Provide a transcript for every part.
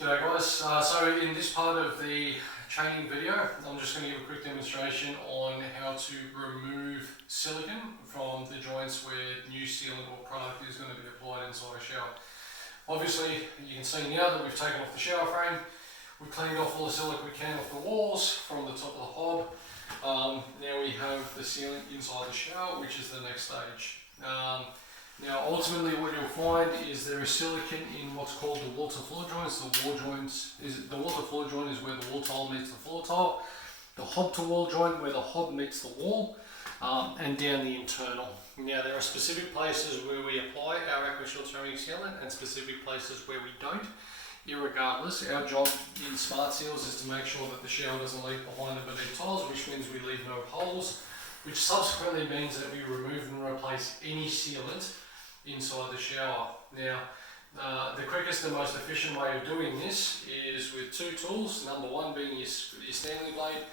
G'day guys, so in this part of the training video I'm just going to give a quick demonstration on how to remove silicone from the joints where new sealant or product is going to be applied inside a shower. Obviously you can see now that we've taken off the shower frame, we've cleaned off all the silicone we can off the walls from the top of the hob. Now we have the sealant inside the shower, which is the next stage. Now ultimately what you'll find is there is silicone in what's called the wall to floor joints. The wall to floor joint is where the wall tile meets the floor tile. The hob to wall joint where the hob meets the wall, and down the internal. Now there are specific places where we apply our Aquashield ceramic sealant and specific places where we don't. Irregardless, our job in Smart Seals is to make sure that the shower doesn't leave behind the beneath tiles, which means we leave no holes, which subsequently means that we remove and replace any sealant inside the shower. Now, the quickest and most efficient way of doing this is with two tools. Number one being your Stanley blade,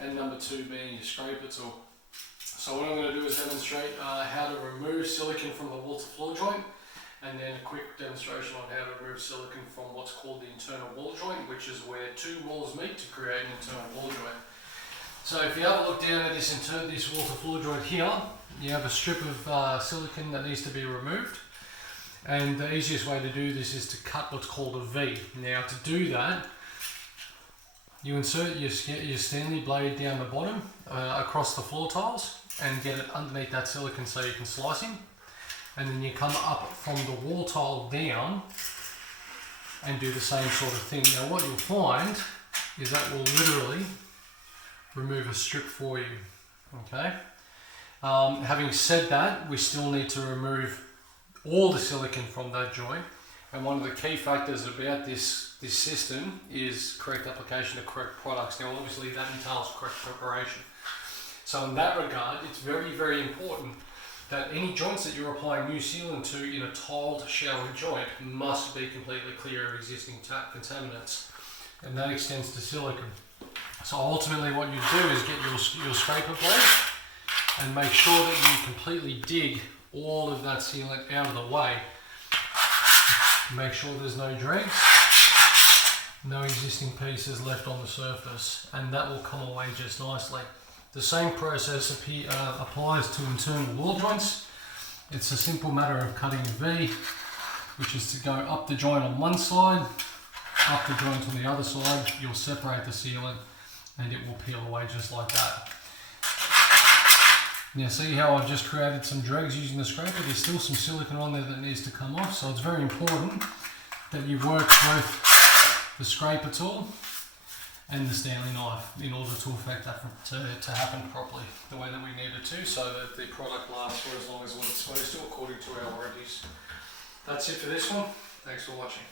and number two being your scraper tool. So what I'm going to do is demonstrate how to remove silicone from the wall to floor joint, and then a quick demonstration on how to remove silicone from what's called the internal wall joint, which is where two walls meet to create an internal wall joint. So if you have a look down at this wall to floor joint here, you have a strip of silicone that needs to be removed, and the easiest way to do this is to cut what's called a V. Now to do that, you insert your Stanley blade down the bottom across the floor tiles and get it underneath that silicone so you can slice in, and then you come up from the wall tile down and do the same sort of thing. Now what you'll find is that will literally remove a strip for you. Okay. Having said that, we still need to remove all the silicone from that joint, and one of the key factors about this system is correct application of correct products. Now obviously that entails correct preparation. So in that regard, it's very, very important that any joints that you're applying new sealant to in a tiled shower joint must be completely clear of existing contaminants, and that extends to silicone. So ultimately what you do is get your scraper blade and make sure that you completely dig all of that sealant out of the way. Make sure there's no dregs, no existing pieces left on the surface, and that will come away just nicely. The same process applies to internal wall joints. It's a simple matter of cutting a V, which is to go up the joint on one side, up the joint on the other side. You'll separate the sealant and it will peel away just like that. Now see how I've just created some dregs using the scraper? There's still some silicone on there that needs to come off, so it's very important that you work both the scraper tool and the Stanley knife in order to effect that to happen properly the way that we need it to, so that the product lasts for as long as what it's supposed to according to our warranties. That's it for this one. Thanks for watching.